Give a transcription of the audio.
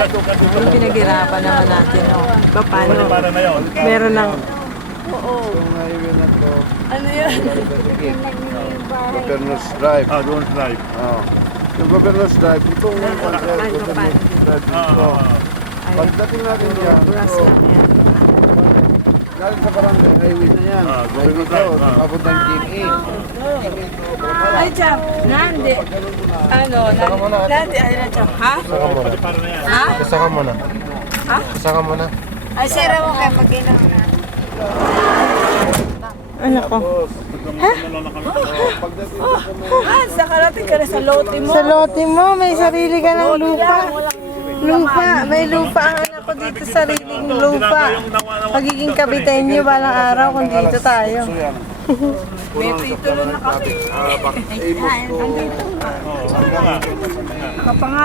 Yung pinaghirapan naman natin, oh. Paano? Meron ng... Oo. Itong highway na to. Ano yan? Governor's Drive. Governor's Drive. Yung Governor's Drive, itong Governor's Drive dito. Pagdating natin dyan, ito, galing sa barangay highway na yan. Highway to, papuntang GMA. Ay, Cham, nandi. Ano, nandi, ay na, Cham. Ha? Ha? Basta ka muna. Ha? Basta ka muna. Ay, sira mo kayo mag-inom na. Ano ko? Ha? Sa karating ka na sa lote mo? Sa lote mo, may sarili ka ng lupa. Lupa, may lupa ang anak ko dito, sariling lupa. Pagiging kapitenyo balang araw kung dito tayo. May titulo na kami. Amos to. Kapangalan.